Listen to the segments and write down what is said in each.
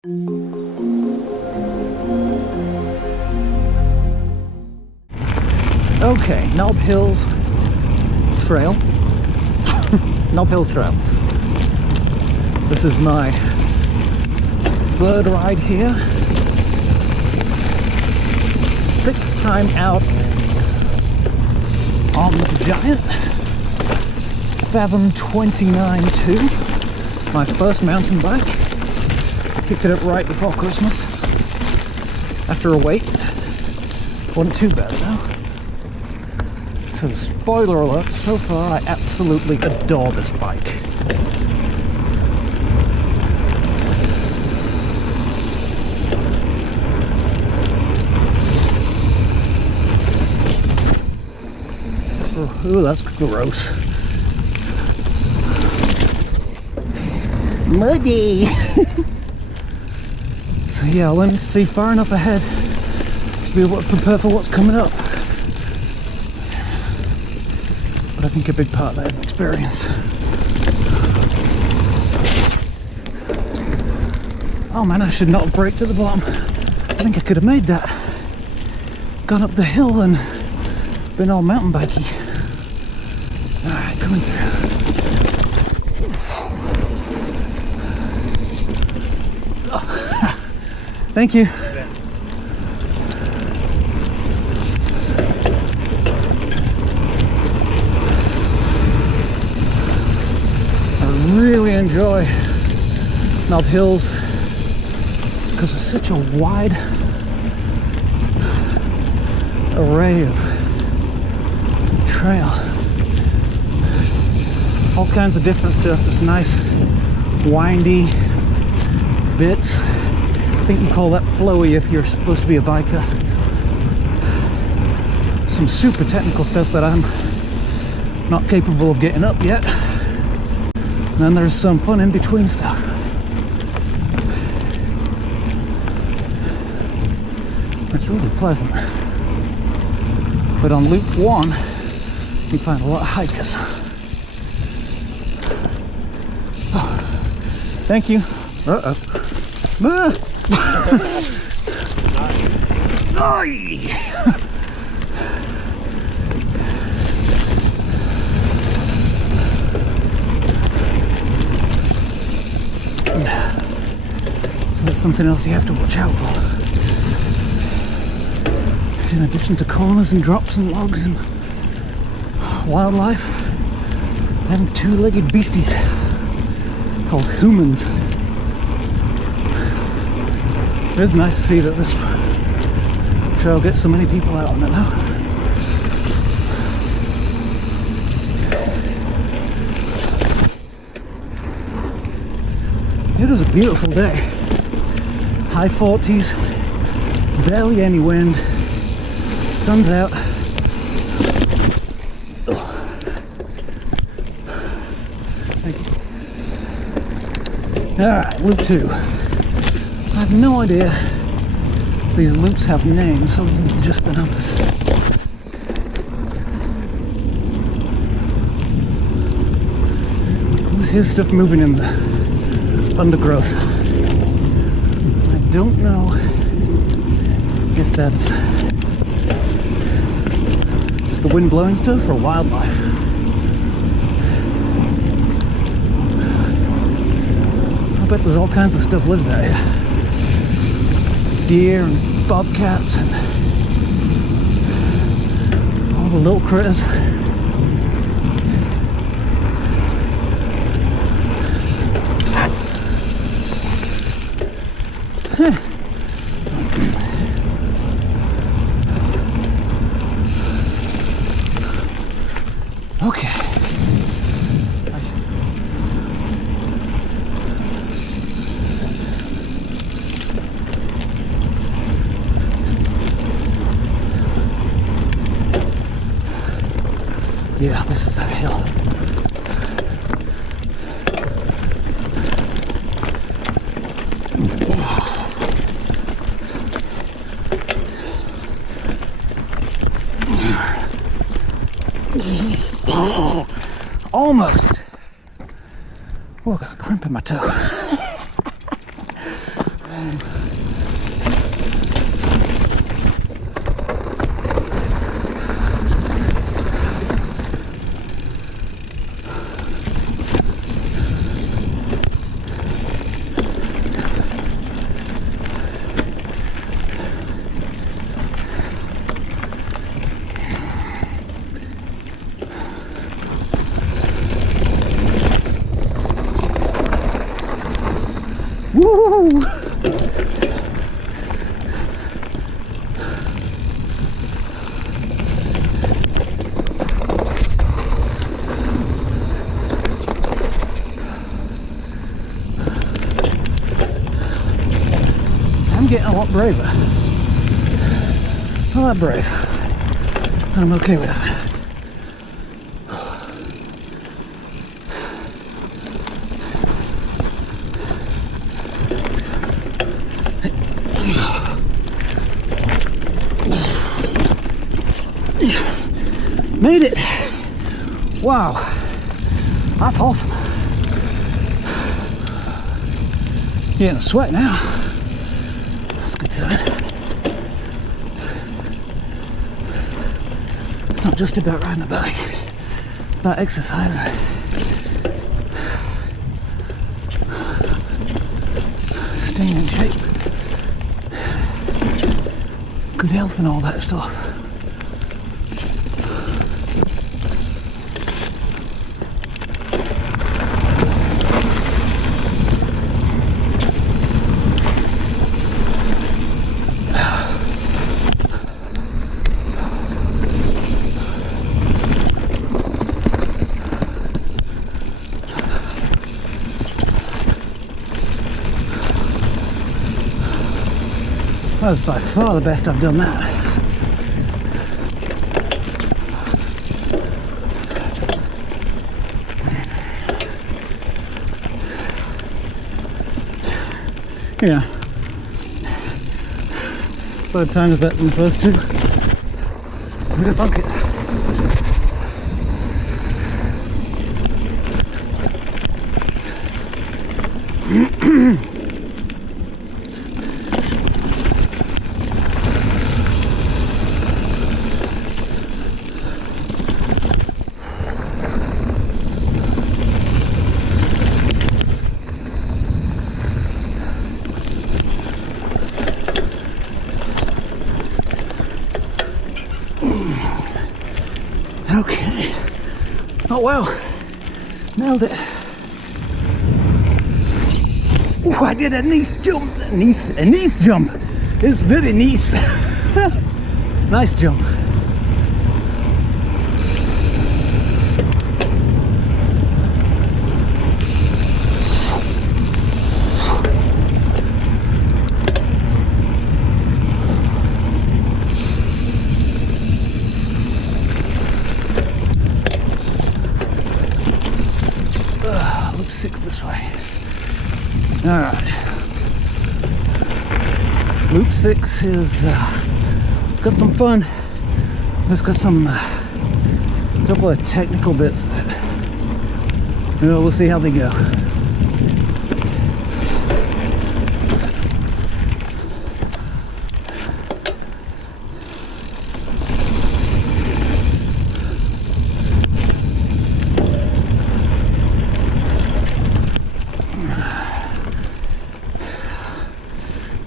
Okay, Knob Hills Trail. Knob Hills Trail. This is my third ride here. Sixth time out on the Giant Fathom 29.2. My first mountain bike. Picked it up right before Christmas. After a wait. Wasn't too bad though. So spoiler alert, so far I absolutely adore this bike. Ooh, that's gross. Muddy! So yeah, I'll only see far enough ahead to be able to prepare for what's coming up. But I think a big part of that is experience. Oh man, I should not have braked at the bottom. I think I could have made that. Gone up the hill and been all mountain bikey. Alright, coming through. Oh, thank you. Really enjoy Knob Hills because it's such a wide array of trail. All kinds of different stuff. There's nice windy bits. I think you call that flowy if you're supposed to be a biker. Some super technical stuff that I'm not capable of getting up yet. And then there's some fun in between stuff. It's really pleasant. But on Loop 1, you find a lot of hikers. Oh, thank you. Uh-oh. So that's something else you have to watch out for. In addition to corners and drops and logs and wildlife, having two-legged beasties called humans. It is nice to see that this trail gets so many people out on it now. It was a beautiful day. High 40s, barely any wind, sun's out. Thank you. Alright, loop 2. I have no idea if these loops have names, so this is just the numbers. Who's his stuff moving in the undergrowth? I don't know if that's just the wind blowing stuff or wildlife. I bet there's all kinds of stuff lives out here. Deer and bobcats and all the little critters. Okay. Yeah, this is that hill. Almost. Oh, I got a cramp in my toe. Woo! I'm getting a lot braver. A lot brave. I'm okay with that. Made it! Wow, that's awesome. Getting a sweat now. That's a good sign. It's not just about riding the bike, it's about exercising. Staying in shape. Good health and all that stuff. That was by far the best I've done that. Yeah. By the time better than the first two. I'm gonna funk it. Okay. Oh wow, nailed it. Oh, I did a nice jump. A nice jump. It's very nice. Nice jump. Loop 6 this way. Alright. Loop 6 is got some fun. It's got some couple of technical bits that we'll see how they go.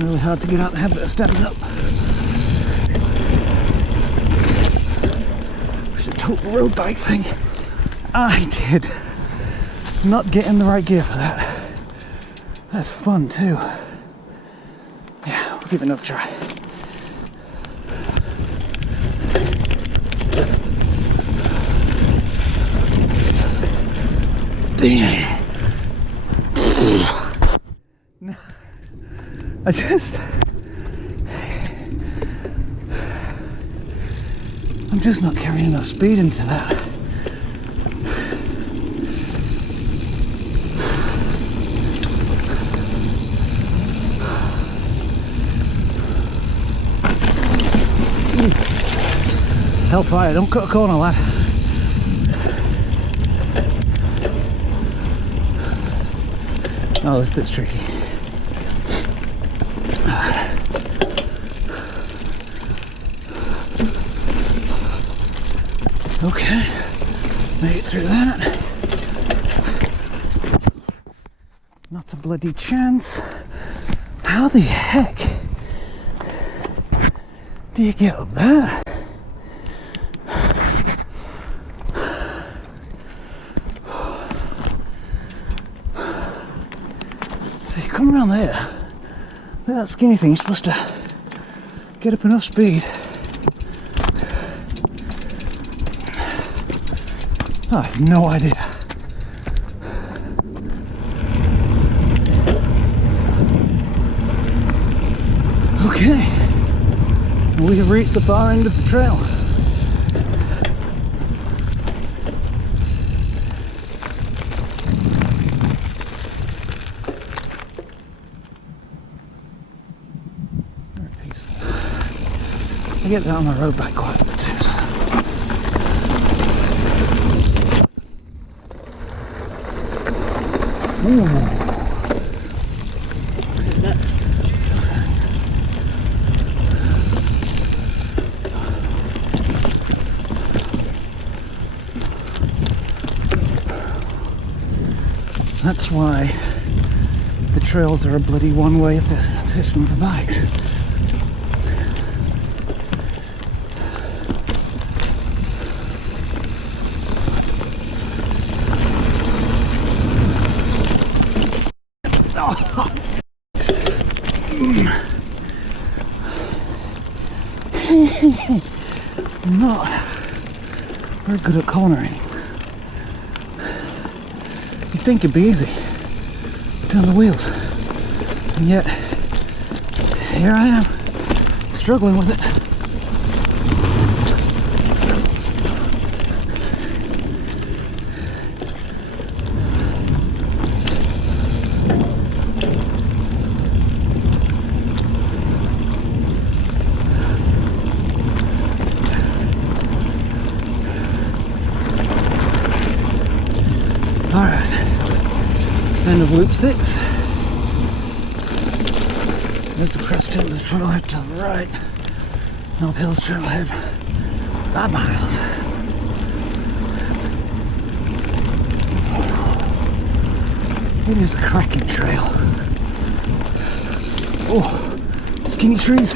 Really hard to get out the habit of stepping up. It's a total road bike thing. I did not get in the right gear for that. That's fun too. Yeah, we'll give it another try. I'm just not carrying enough speed into that. Hellfire, don't cut a corner, lad. Oh, this bit's tricky. Okay, made it through that. Not a bloody chance. How the heck do you get up there? So you come around there. Look at that skinny thing, you're supposed to get up enough speed. I have no idea. Okay, we have reached the far end of the trail. Very peaceful. I get that on my road bike quite a bit too. Ooh. That's why the trails are a bloody one-way system for bikes. I'm not very good at cornering. You'd think it'd be easy to turn the wheels, and yet here I am, struggling with it. Alright, end of loop 6. There's the crest end of the trailhead to the right. Knob Hills trailhead, 5 miles. It is a cracking trail. Oh, skinny trees.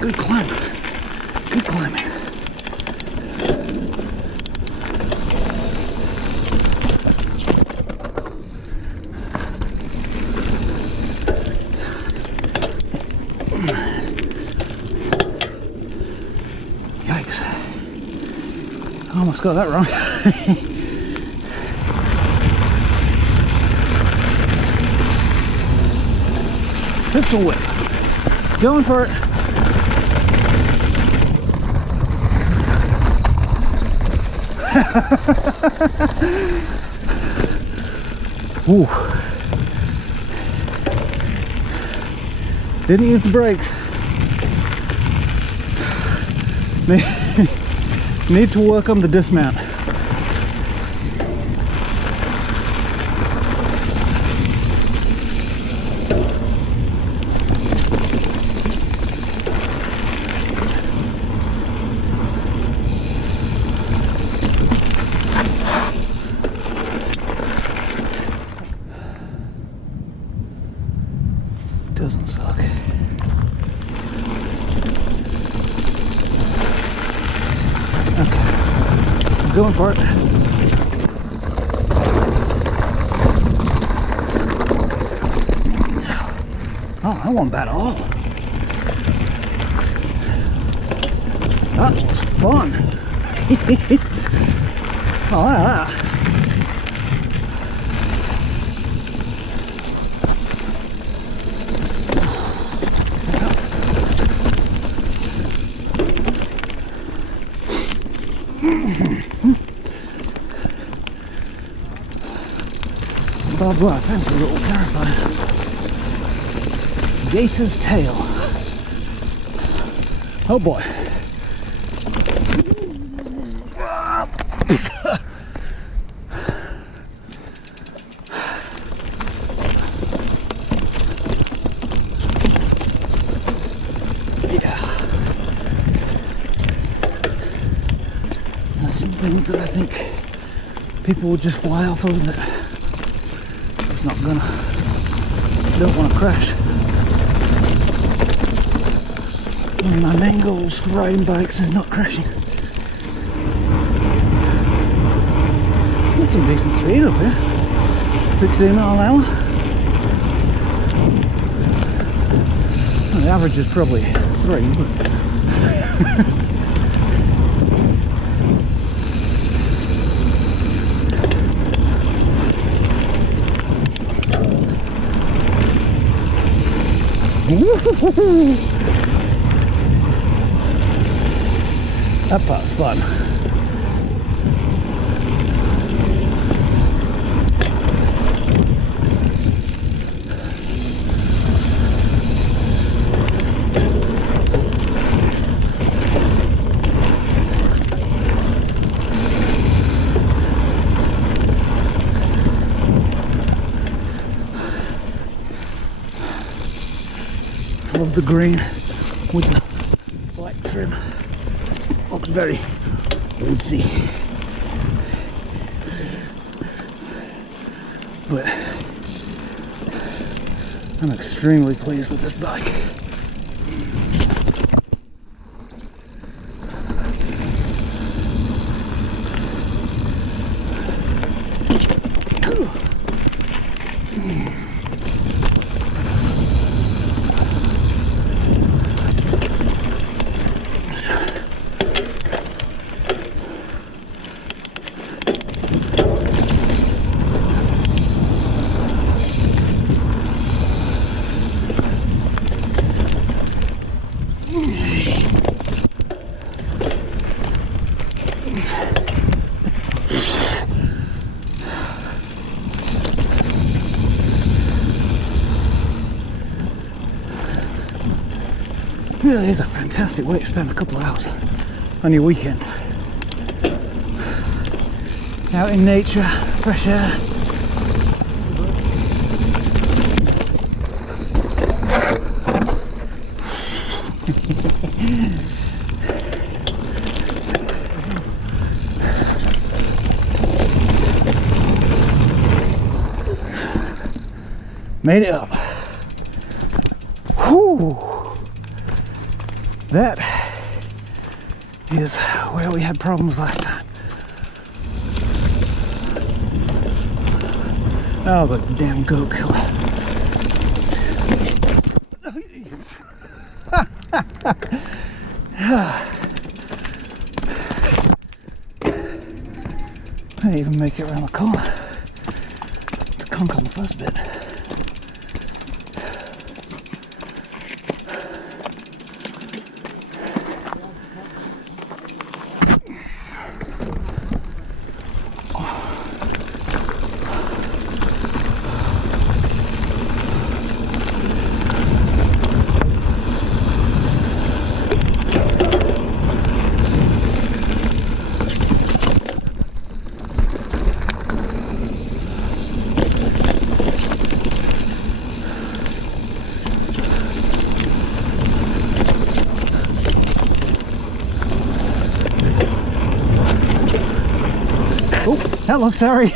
Good climb. Good climbing. Yikes. I almost got that wrong. Pistol whip. Going for it. Ooh. Didn't use the brakes. Need to work on the dismount. Doesn't suck. Okay, I'm going for it. Oh, that wasn't bad at all. That was fun. Oh, look at that. barbed wire fence is a little terrifying. Gator's tail. Oh boy. There's some things that I think people would just fly off of that it's not gonna, don't want to crash. One of my main goals for riding bikes is not crashing. Got some decent speed up here. 16 mile an hour. Well, the average is probably 3, but that part's fun. Love the green with the black trim. Looks very woodsy. But I'm extremely pleased with this bike. It really is a fantastic way to spend a couple of hours on your weekend. Out in nature, fresh air. Made it up. Whew. That is where we had problems last time. Oh, the damn goat killer. I didn't even make it around the corner. The conk on the first bit. Oh, hello, sorry.